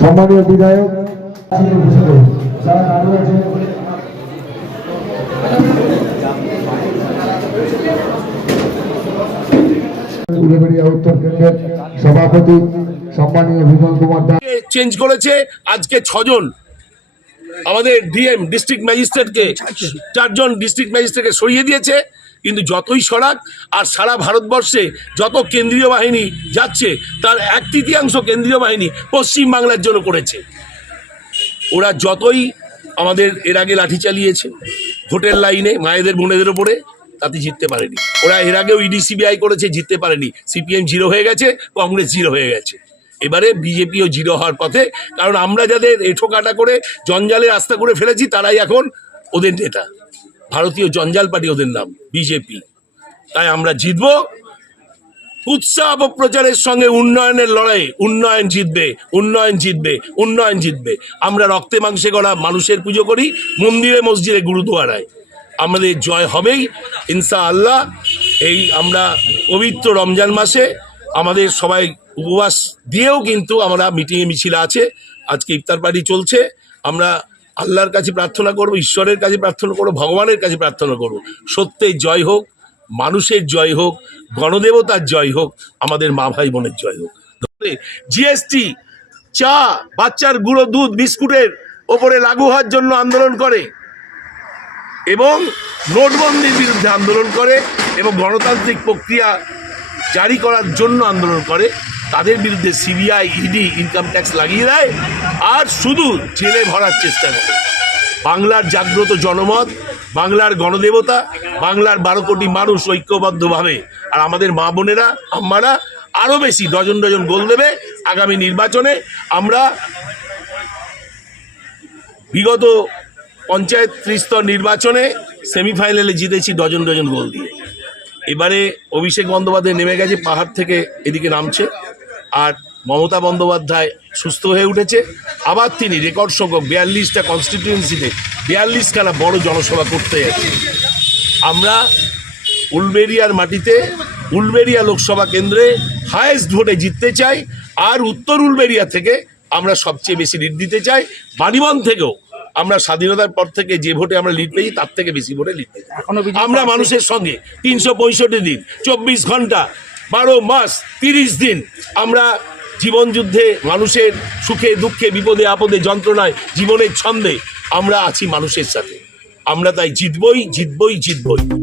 সম্মানীয় বিধায়ক সভাপতি চেঞ্জ করেছে? আজকে ছজন। আমাদের ডিএম ডিস্ট্রিক্ট ম্যাজিস্ট্রেটকে চারজন ডিস্ট্রিক্ট ম্যাজিস্ট্রেটকে সরিয়ে দিয়েছে। কিন্তু যতই সরাক আর সারা ভারতবর্ষে যত কেন্দ্রীয় বাহিনী যাচ্ছে, তার এক তৃতীয়াংশ কেন্দ্রীয় বাহিনী পশ্চিম বাংলার জন্য করেছে। ওরা যতই আমাদের এর আগে লাঠি চালিয়েছে, ভোটের লাইনে, মায়েদের, বোনেদের ওপরে, তাতে জিততে পারেনি। ওরা এর আগেও ইডি, সিবিআই করেছে, জিততে পারেনি। সিপিএম জিরো হয়ে গেছে, কংগ্রেস জিরো হয়ে গেছে। এবারে বিজেপিও জিরো হওয়ার পথে, কারণ আমরা যাদের এঠো কাটা করে জঞ্জালে রাস্তা করে ফেলেছি, তারাই এখন ওদের নেতা। ভারতীয় জঞ্জাল পার্টি ওদের নাম বিজেপি তাই আমরা জিতবো। উৎসাহ অপপ্রচারের সঙ্গে উন্নয়নের লড়াই উন্নয়ন জিতবে উন্নয়ন জিতবে উন্নয়ন জিতবে। আমরা রক্তে মাংসে গড়া মানুষের পুজো করি, মন্দিরে মসজিদে গুরুদুয়ারায়। আমাদের জয় হবেই ইনসা আল্লাহ এই আমরা পবিত্র রমজান মাসে আমাদের সবাই উপবাস দিয়েও কিন্তু আমরা মিটিংয়ে মিছিল আছে। আজকে ইফতার পার্টি চলছে। আমরা আল্লাহর কাছে প্রার্থনা করব, ঈশ্বরের কাছে প্রার্থনা করব, ভগবানের কাছে প্রার্থনা করব। সত্যের জয় হোক, মানুষের জয় হোক, গণদেবতার জয় হোক, আমাদের মা ভাই বোনের জয় হোক। জিএসটি চা, বাচ্চার গুঁড়ো, দুধ, বিস্কুটের ওপরে লাগু হওয়ার জন্য আন্দোলন করে এবং নোটবন্দির বিরুদ্ধে আন্দোলন করে এবং গণতান্ত্রিক প্রক্রিয়া জারি করার জন্য আন্দোলন করে। তাদের বিরুদ্ধে সিবিআই, ইডি ইনকাম ট্যাক্স লাগিয়ে দেয় আর শুধু জেলে ভরার চেষ্টা করে। বাংলার জাগ্রত জনমত, বাংলার গণদেবতা, বাংলার বারো কোটি মানুষ ঐক্যবদ্ধভাবে। আর আমাদের মা বোনেরা, আম্মারা আরও বেশি ডজন ডজন গোল দেবে আগামী নির্বাচনে। আমরা বিগত পঞ্চায়েত ত্রিস্তর নির্বাচনে সেমিফাইনালে জিতেছি ডজন ডজন গোল দিয়ে। এবারে অভিষেক বন্দ্যোপাধ্যায় নেমে গেছে পাহাড় থেকে এদিকে নামছে। আর মমতা বন্দ্যোপাধ্যায় সুস্থ হয়ে উঠেছে। আবার তিনি রেকর্ড সংখ্যক বিয়াল্লিশটা কনস্টিটিউয়েন্সিতে বিয়াল্লিশখানা বড় জনসভা করতে যাচ্ছে আমরা উলবেরিয়ার মাটিতে উলবেরিয়া লোকসভা কেন্দ্রে হায়েস্ট ভোটে জিততে চাই আর উত্তর উলবেরিয়া থেকে আমরা সবচেয়ে বেশি লিড দিতে চাই। বাণীবন থেকেও আমরা স্বাধীনতার পর থেকে যে ভোটে আমরা লিড পেয়েছি তার থেকে বেশি ভোটে লিড পেয়েছি। আমরা মানুষের সঙ্গে তিনশো পঁয়ষট্টি দিন চব্বিশ ঘণ্টা বারো মাস তিরিশ দিন আমরা জীবনযুদ্ধে মানুষের সুখে, দুঃখে, বিপদে, আপদে, যন্ত্রণায়, জীবনের ছন্দে আমরা আছি মানুষের সাথে। আমরা তাই জিতবই জিতবই জিতবই।